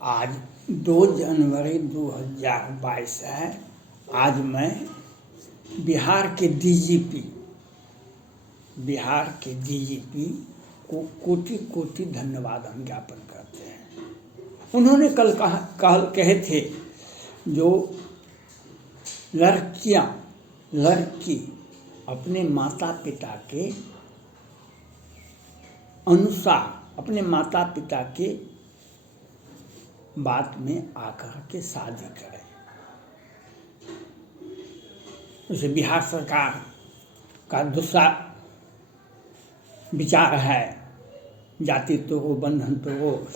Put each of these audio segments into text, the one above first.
आज 2 जनवरी 2022 है। आज मैं बिहार के डीजीपी को कोटि कोटि धन्यवाद हम ज्ञापन करते हैं। उन्होंने कल कहे थे जो लड़की अपने माता पिता के अनुसार अपने माता पिता के बात में आकर के शादी करें। जैसे बिहार सरकार का दूसरा विचार है जाति तोड़ो, बंधन तोड़ो,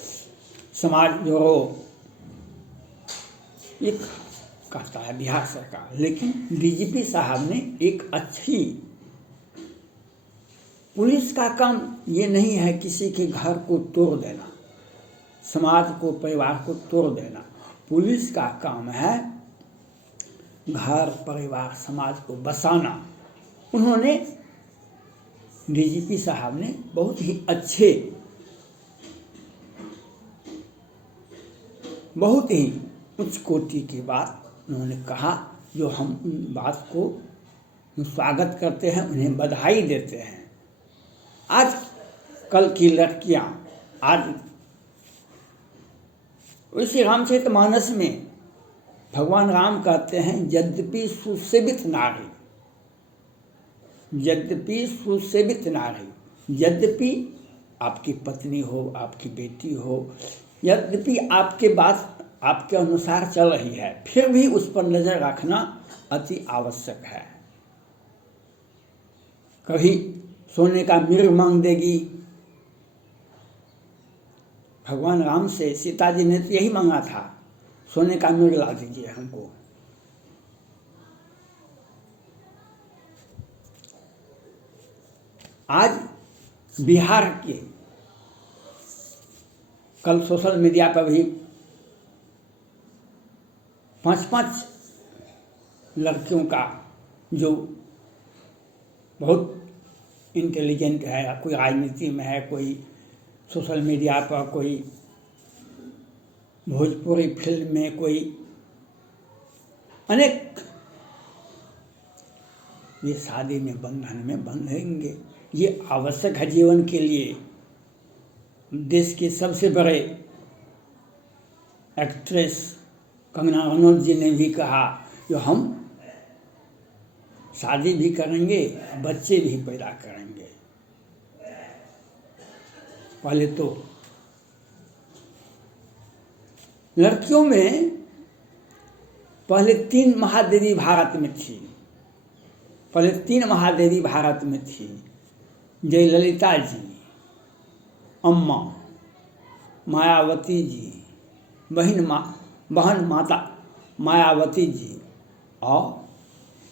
समाज जोड़ो, ये कहता है बिहार सरकार। लेकिन डीजीपी साहब ने एक अच्छी, पुलिस का काम ये नहीं है किसी के घर को तोड़ देना, समाज को, परिवार को तोड़ देना। पुलिस का काम है घर, परिवार, समाज को बसाना। उन्होंने, डीजीपी साहब ने बहुत ही अच्छे, बहुत ही उच्च कोटि की बात उन्होंने कहा, जो हम उन बात को स्वागत करते हैं, उन्हें बधाई देते हैं। आज कल की लड़कियां, आज इसी रामचरितमानस में भगवान राम कहते हैं यद्यपि सुसेवित नारी, यद्यपि आपकी पत्नी हो, आपकी बेटी हो, यद्यपि आपके बात आपके अनुसार चल रही है, फिर भी उस पर नजर रखना अति आवश्यक है। कभी सोने का मिर्ग मांग देगी। भगवान राम से सीता जी ने तो यही मांगा था, सोने का मिर्ग ला दीजिए हमको। आज बिहार के, कल सोशल मीडिया पर भी 5-5 लड़कियों का, जो बहुत इंटेलिजेंट है, कोई राजनीति में है, कोई सोशल मीडिया पर, कोई भोजपुरी फिल्म में, कोई अनेक, ये शादी में, बंधन में बंधेंगे। ये आवश्यक है जीवन के लिए। देश के सबसे बड़े एक्ट्रेस कंगना रनौत जी ने भी कहा कि हम शादी भी करेंगे, बच्चे भी पैदा करेंगे। पहले तो लड़कियों में पहले 3 महादेवी भारत में थी। जयललिता जी, अम्मा, मायावती जी, बहन माता मायावती जी, और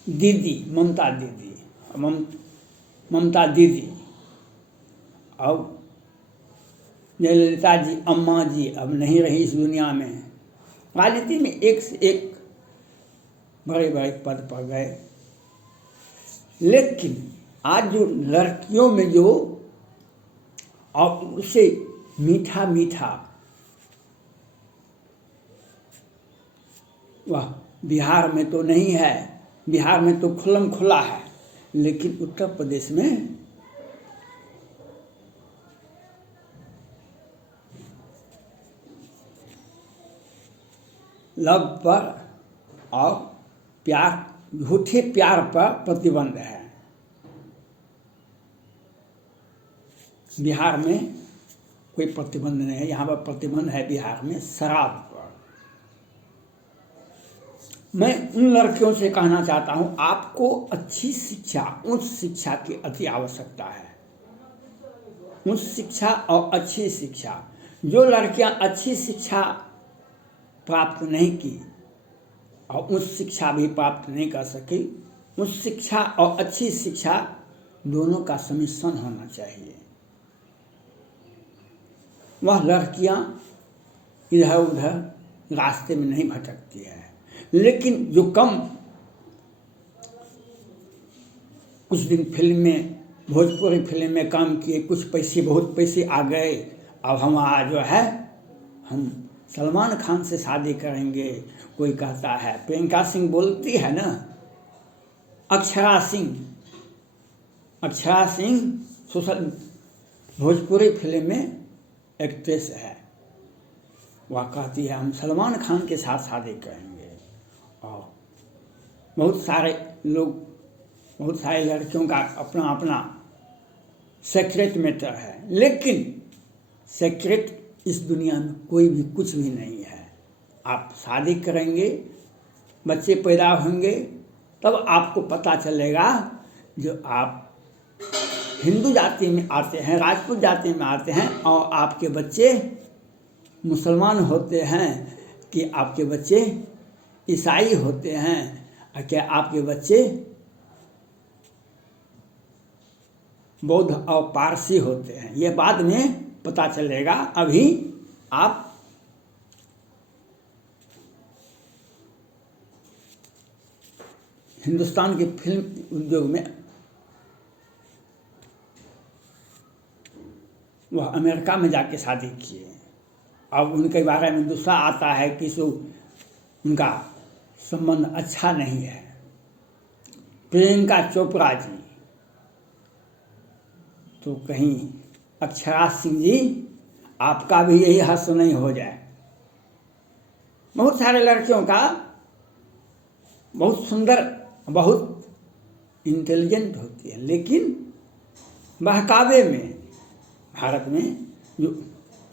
दीदी ममता दीदी। अब जयललिता जी, अम्मा जी अब नहीं रही इस दुनिया में। राजनीति में एक से एक बड़े बड़े पद पर गए। लेकिन आज जो लड़कियों में जो, और उसे मीठा मीठा, वह बिहार में तो नहीं है, बिहार में तो खुल्लम खुला है, लेकिन उत्तर प्रदेश में लव पर और प्यार, झूठे प्यार पर प्रतिबंध है। बिहार में कोई प्रतिबंध नहीं है। यहाँ पर प्रतिबंध है बिहार में शराब पर। मैं उन लड़कियों से कहना चाहता हूँ, आपको अच्छी शिक्षा, उच्च शिक्षा की अति आवश्यकता है। उच्च शिक्षा और अच्छी शिक्षा। जो लड़कियाँ अच्छी शिक्षा प्राप्त नहीं की और उच्च शिक्षा भी प्राप्त नहीं कर सकी, उच्च शिक्षा और अच्छी शिक्षा दोनों का सम्मिश्रण होना चाहिए। वह लड़कियां इधर उधर रास्ते में नहीं भटकती है। लेकिन जो कम कुछ दिन फिल्म में, भोजपुरी फिल्म में काम किए, कुछ पैसे, बहुत पैसे आ गए अब हमारा जो है हम सलमान खान से शादी करेंगे। कोई कहता है, प्रियंका सिंह बोलती है ना, अक्षरा सिंह सोशल भोजपुरी फिल्म में एक्ट्रेस है। वह कहती है हम सलमान खान के साथ शादी करेंगे। और बहुत सारे लोग, बहुत सारे लड़कियों का अपना अपना सीक्रेट मैटर है, लेकिन सीक्रेट इस दुनिया में कोई भी कुछ भी नहीं है। आप शादी करेंगे, बच्चे पैदा होंगे, तब आपको पता चलेगा। जो आप हिंदू जाति में आते हैं, राजपूत जाति में आते हैं, और आपके बच्चे मुसलमान होते हैं कि आपके बच्चे ईसाई होते हैं, और क्या आपके बच्चे बौद्ध और पारसी होते हैं, ये बाद में पता चलेगा। अभी आप हिंदुस्तान के फिल्म उद्योग में वह अमेरिका में जाके शादी किए। अब उनके बारे में दूसरा आता है कि उनका संबंध अच्छा नहीं है। प्रियंका चोपड़ा जी, तो कहीं अक्षरा सिंह जी आपका भी यही हाल नहीं हो जाए। बहुत सारे लड़कियों का बहुत सुंदर, बहुत इंटेलिजेंट होती है, लेकिन बहकावे में भारत में जो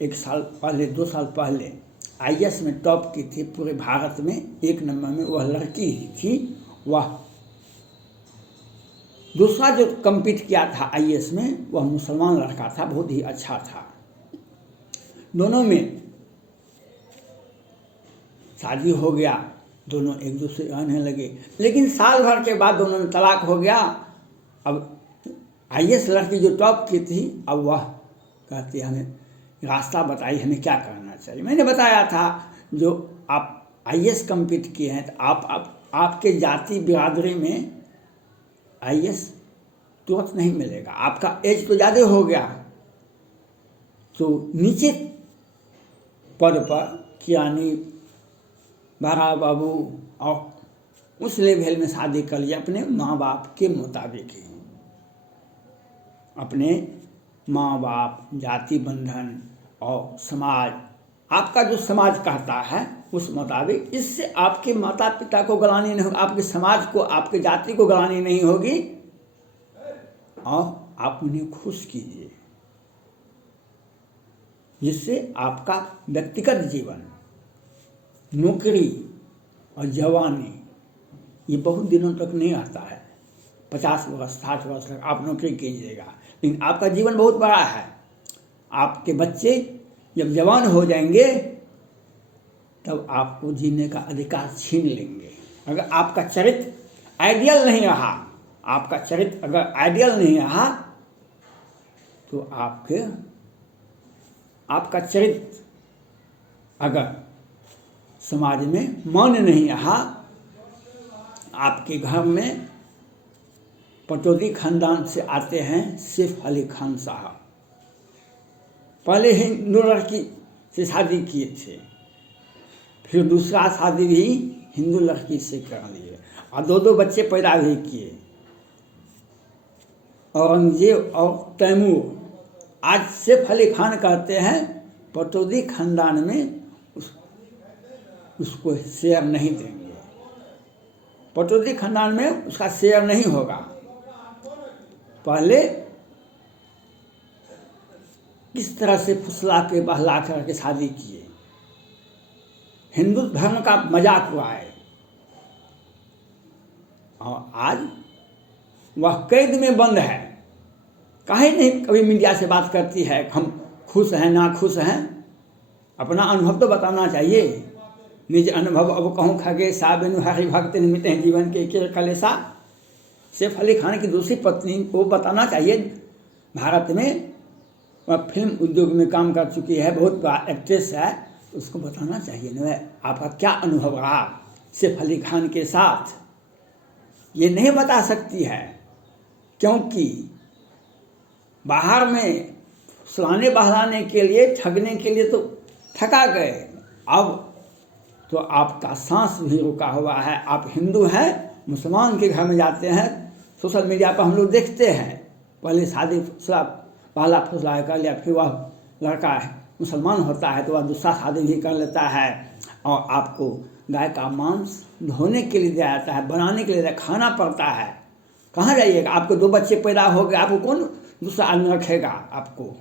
1 साल पहले 2 साल पहले आईएएस में टॉप की थी, पूरे भारत में 1 नंबर में वह लड़की ही थी। वह दूसरा जो कम्पीट किया था आईएएस में, वह मुसलमान लड़का था, बहुत ही अच्छा था। दोनों में शादी हो गया, दोनों एक दूसरे रहने लगे, लेकिन साल भर के बाद दोनों में तलाक हो गया। अब आईएएस लड़की जो टॉप की थी, अब वह कहती हमें रास्ता बताइए, हमें क्या करना चाहिए। मैंने बताया था, जो आप आईएएस कम्पीट किए हैं, तो आपके जाति बिरादरी में आईएएस तुरंत नहीं मिलेगा। आपका एज तो ज़्यादा हो गया, तो नीचे पद पर किरानी, बारा बाबू और उस लेवल में शादी कर लिया, अपने माँ बाप के मुताबिक ही। अपने माँ बाप, जाति बंधन और समाज, आपका जो समाज कहता है उस मुताबिक, इससे आपके माता पिता को गलानी नहीं होगी, आपके समाज को, आपके जाति को गलानी नहीं होगी, और आप उन्हें खुश कीजिए, जिससे आपका व्यक्तिगत जीवन, नौकरी और जवानी ये बहुत दिनों तक नहीं आता है। 50 वर्ष 60 वर्ष तक आप नौकरी कीजिएगा, लेकिन आपका जीवन बहुत बड़ा है। आपके बच्चे जब जवान हो जाएंगे, तब आपको जीने का अधिकार छीन लेंगे। अगर आपका चरित्र आइडियल नहीं रहा, आपका चरित्र अगर आइडियल नहीं रहा, तो आपका चरित्र अगर समाज में मान्य नहीं रहा, आपके घर में पटौदी खानदान से आते हैं सैफ अली खान साहब, पहले हिंदू लड़की से शादी किए थे, फिर दूसरा शादी भी हिंदू लड़की से कर लिए, और 2 बच्चे पैदा भी किए। औरंगजेब और तैमूर, आज सैफ अली खान कहते हैं पटौदी खानदान में उसको शेयर नहीं देंगे, पटौदी खानदान में उसका शेयर नहीं होगा। पहले किस तरह से फुसला के बहला करके शादी किए, हिंदू धर्म का मजाक उड़ाए, और आज वह कैद में बंद है। काहे नहीं कभी मीडिया से बात करती है, हम खुश हैं ना खुश हैं, अपना अनुभव तो बताना चाहिए। निज अनुभव अब कहूँ खगे सा बेनु हरि भक्त निमित्त हैं जीवन के कलेसा। सैफ अली खान की दूसरी पत्नी को बताना चाहिए। भारत में वह फिल्म उद्योग में काम कर चुकी है, बहुत बड़ा एक्ट्रेस है, उसको बताना चाहिए न, आपका क्या अनुभव रहा सैफ अली खान के साथ। ये नहीं बता सकती है, क्योंकि बाहर में फुसलाने बहलाने के लिए, ठगने के लिए तो ठगा गए। अब तो आपका सांस भी रुका हुआ है। आप हिंदू हैं, मुसलमान के घर में जाते हैं, सोशल मीडिया पर हम लोग देखते हैं, पहले शादी पहला फुसला कर लिया, फिर वह लड़का है मुसलमान होता है तो वह दूसरा शादी भी कर लेता है, और आपको गाय का मांस धोने के लिए दिया जाता है, बनाने के लिए खाना पड़ता है। कहाँ जाइएगा? आपको 2 बच्चे पैदा हो गए, आपको कौन दूसरा आदमी रखेगा? आपको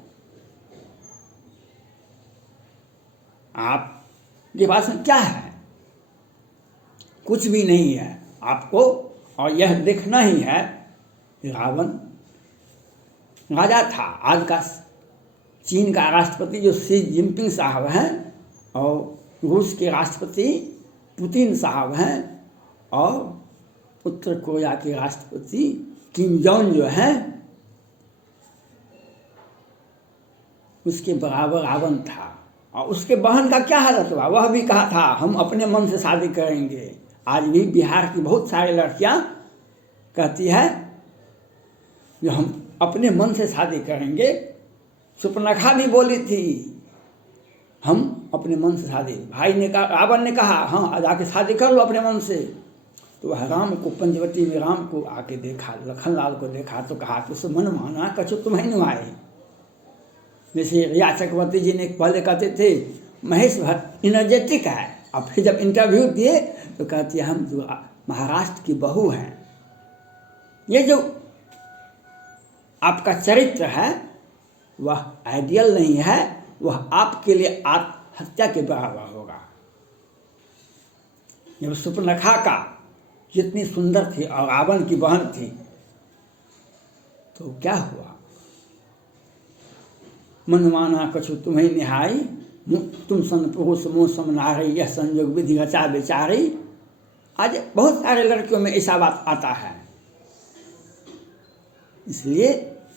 आपके पास में क्या है? कुछ भी नहीं है आपको। और यह देखना ही है, रावण राजा था। आज का चीन का राष्ट्रपति जो शी जिनपिंग साहब हैं, और रूस के राष्ट्रपति पुतिन साहब हैं, और उत्तर कोरिया के राष्ट्रपति किम जोंग जो हैं, उसके बराबर रावण था। और उसके बहन का क्या हालत हुआ? वह भी कहा था हम अपने मन से शादी करेंगे। आज भी बिहार की बहुत सारी लड़कियां कहती है कि हम अपने मन से शादी करेंगे। सुपर्णखा भी बोली थी हम अपने मन से शादी। भाई ने कहा, रावण ने कहा हाँ जाके शादी कर लो अपने मन से। तो वह राम को पंचवटी में राम को आके देखा, लखनलाल को देखा तो कहा कि उसे मन माना कछु तुम्हें नुआए। जैसे रिया चक्रवर्ती जी ने पहले कहते थे महेश भट्ट इनर्जेटिक है, और फिर जब इंटरव्यू दिए तो कहती है हम जो महाराष्ट्र की बहू हैं। ये जो आपका चरित्र है वह आइडियल नहीं है, वह आपके लिए आत्महत्या के बराबर होगा। जब सुपर्णखा का जितनी सुंदर थी और रावण की बहन थी तो क्या हुआ? मनमाना कछु तुम्हें निहाई, तुम सन पुरुष मोह सम नारी, यह संयोग विधि रचा बेचारी। आज बहुत सारे लड़कियों में ऐसा बात आता है। इसलिए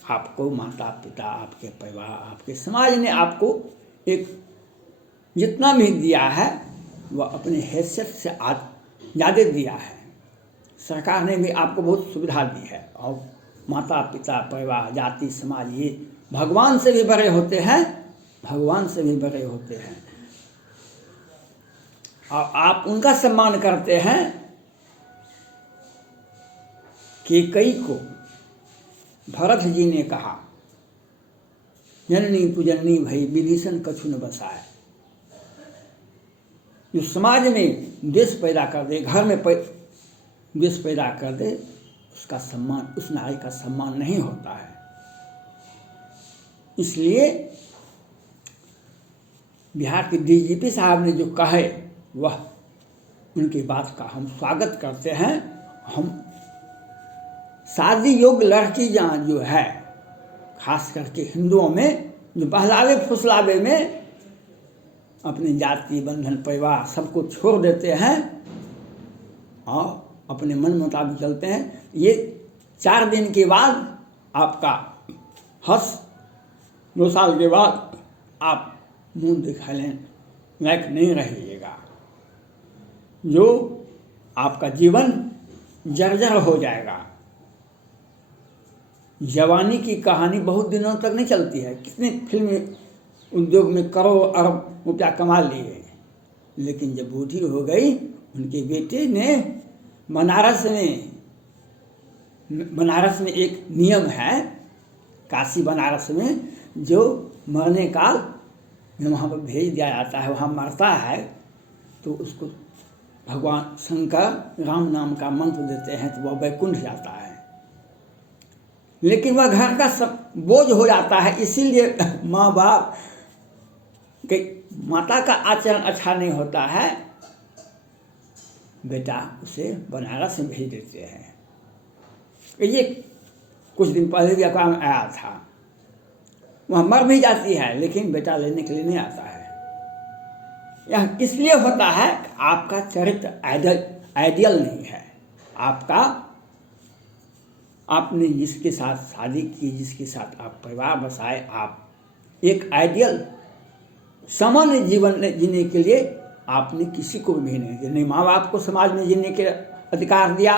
आपको माता पिता, आपके परिवार, आपके समाज ने आपको एक जितना भी दिया है वह अपने हैसियत से आज ज़्यादा दिया है। सरकार ने भी आपको बहुत सुविधा दी है, और माता पिता, परिवार, जाति, समाज ये भगवान से भी बड़े होते हैं, भगवान से भी बड़े होते हैं। और आप उनका सम्मान करते हैं। कैकेयी को भरत जी ने कहा जननी तु जननी भई विभीषण कछु न बसाए। जो समाज में द्वेष पैदा कर दे, घर में द्वेष पैदा कर दे, उसका सम्मान, उस नारी का सम्मान नहीं होता है। इसलिए बिहार के डीजीपी साहब ने जो कहे वह उनकी बात का हम स्वागत करते हैं। हम शादी योग्य लड़की जहाँ जो है, खास करके हिंदुओं में, जो बहलावे फुसलावे में अपनी जाति, बंधन, परिवार सबको छोड़ देते हैं और अपने मन मुताबिक चलते हैं, ये 4 दिन के बाद आपका 2 साल के बाद आप मुंह दिखाने लायक नहीं रहिएगा। जो आपका जीवन जर्जर हो जाएगा। जवानी की कहानी बहुत दिनों तक नहीं चलती है। कितने फिल्म उद्योग में करोड़ अरब रुपया कमा लिए, लेकिन जब बूढ़ी हो गई, उनके बेटे ने बनारस में एक नियम है, काशी बनारस में, जो मरने काल में वहाँ पर भेज दिया जाता है, वहाँ मरता है तो उसको भगवान शंकर राम नाम का मंत्र देते हैं तो वह वैकुंठ जाता है। लेकिन वह घर का सब बोझ हो जाता है। इसीलिए माँ बाप के, माता का आचरण अच्छा नहीं होता है, बेटा उसे बनारस में भेज देते हैं। ये कुछ दिन पहले भी अखबार में आया था। वह मर भी जाती है लेकिन बेटा लेने के लिए नहीं आता है। यह इसलिए होता है कि आपका चरित्र आइडियल नहीं है। आपने जिसके साथ शादी की, जिसके साथ आप परिवार बसाए, आप एक आइडियल सामान्य जीवन जीने के लिए आपने किसी को भी नहीं दिया। नहीं माँ बाप को समाज में जीने के अधिकार दिया,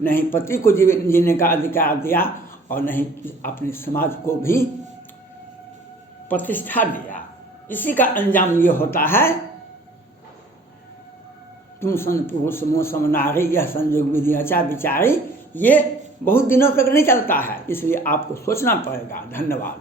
नहीं पति को जीने का अधिकार दिया, और नहीं अपने समाज को भी प्रतिष्ठा दिया। इसी का अंजाम ये होता है, तुम सन पुरुष मोह सम नारी, यह संयोग विधि अचा विचारी। ये बहुत दिनों तक नहीं चलता है, इसलिए आपको सोचना पड़ेगा। धन्यवाद।